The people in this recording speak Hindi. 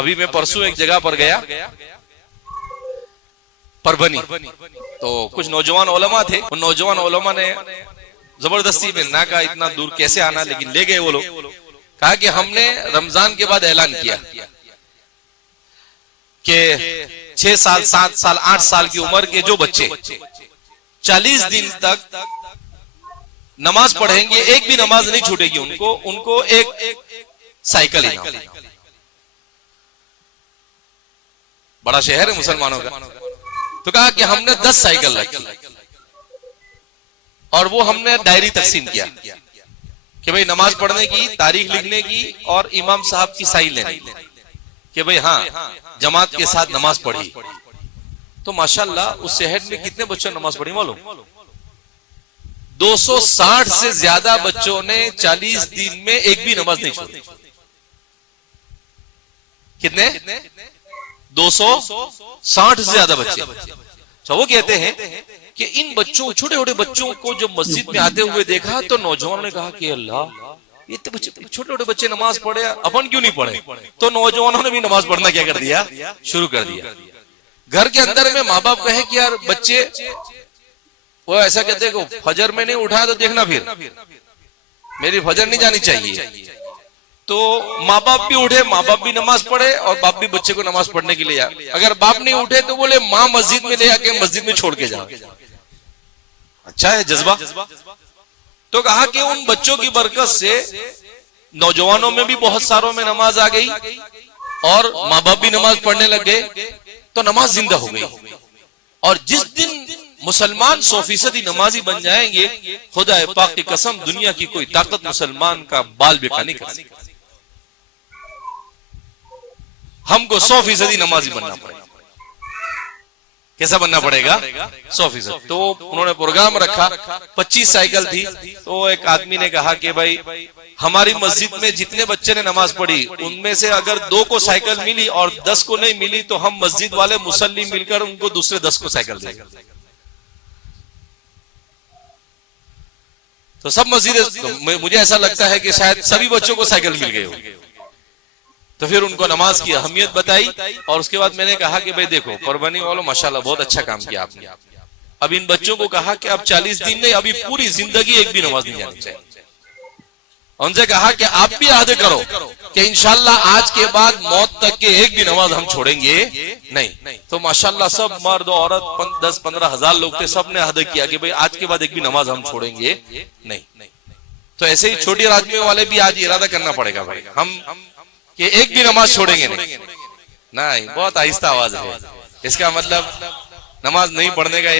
अभी मैं परसों एक जगह पर गया, परभनी, तो कुछ नौजवान उलमा थे। उन नौजवान उलमा ने जबरदस्ती में ना कहा इतना दूर कैसे आना, लेकिन ले गए वो लोग। कहा कि हमने रमजान के बाद ऐलान किया कि 6 साल 7 साल 8 साल की उम्र के जो बच्चे 40 दिन तक नमाज पढ़ेंगे, एक भी नमाज नहीं छूटेगी उनको एक साइकिल इनाम। बड़ा शहर है मुसलमानों का। तो कहा कि हमने 10 साइकिल रखी और वो हमने डायरी तकसीम किया कि भाई नमाज पढ़ने की, तारीख लिखने की और इमाम साहब की साइन लेने की कि भाई हाँ जमात के साथ नमाज पढ़ी। तो माशाल्लाह उस शहर में कितने बच्चों ने नमाज पढ़ी मालूम? 260 से ज्यादा बच्चों ने 40 दिन में एक भी नमाज नहीं छोड़ी। कितने? 260 से ज्यादा बच्चे। तो वो कहते हैं कि इन बच्चों, छोटे छोटे बच्चों को जब मस्जिद में आते हुए देखा तो नौजवानों ने कहा कि अल्लाह, ये तो छोटे छोटे बच्चे नमाज पढ़े, अपन क्यों नहीं पढ़े? तो नौजवानों ने भी नमाज पढ़ना क्या कर दिया, शुरू कर दिया। घर के अंदर में माँ बाप कहे कि यार बच्चे, वो ऐसा कहते हैं कि फजर में नहीं उठाया तो देखना फिर मेरी फजर नहीं जानी चाहिए। तो माँ बाप भी उठे, माँ बाप भी नमाज पढ़े और बाप भी बच्चे को नमाज पढ़ने के लिए जाए। अगर बाप नहीं उठे तो बोले माँ मस्जिद में ले आके मस्जिद में छोड़ के जाओ। अच्छा है जज्बा। तो कहा कि उन बच्चों की बरकत से नौजवानों में भी बहुत सारों में नमाज आ गई और माँ बाप भी नमाज पढ़ने लग गए, तो नमाज जिंदा हो गई। और जिस दिन मुसलमान 100% नमाजी बन जाएंगे, खुदा पाक की कसम दुनिया की कोई ताकत मुसलमान का बाल बेका नहीं कर सकती। हमको 100% नमाजी बनना पड़ेगा। कैसा बनना पड़ेगा? 100%। तो उन्होंने प्रोग्राम रखा, 25 साइकिल थी। तो एक आदमी ने कहा कि भाई हमारी मस्जिद में जितने बच्चे ने नमाज पढ़ी उनमें से अगर 2 को साइकिल मिली और 10 को नहीं मिली तो हम मस्जिद वाले मुसल्ली मिलकर उनको दूसरे 10 को साइकिल देंगे। तो सब मस्जिद, मुझे ऐसा लगता है कि शायद सभी बच्चों को साइकिल मिल गए हो। तो फिर उनको नमाज की अहमियत बताई और उसके बाद मैंने कहा कि भाई देखो परभनी वालों माशाल्लाह बहुत अच्छा काम किया आपने। अब इन बच्चों को कहा कि अब 40 दिन नहीं, अभी पूरी जिंदगी एक भी नमाज नहीं जानी चाहिए। उनसे कहा कि आप भी अहद करो कि इंशाल्लाह आज के बाद मौत तक के एक भी नमाज हम छोड़ेंगे नहीं। तो माशाल्लाह सब मर्द औरत 10-15 हजार लोग थे, सब ने अहद किया कि भाई आज के बाद एक भी नमाज हम छोड़ेंगे नहीं। तो ऐसे ही छोटी राजमी वाले भी आज इरादा करना पड़ेगा भाई हम कि एक भी नमाज छोड़ेंगे नहीं। बहुत आहिस्ता आवाज है, इसका मतलब नमाज नहीं पढ़ने का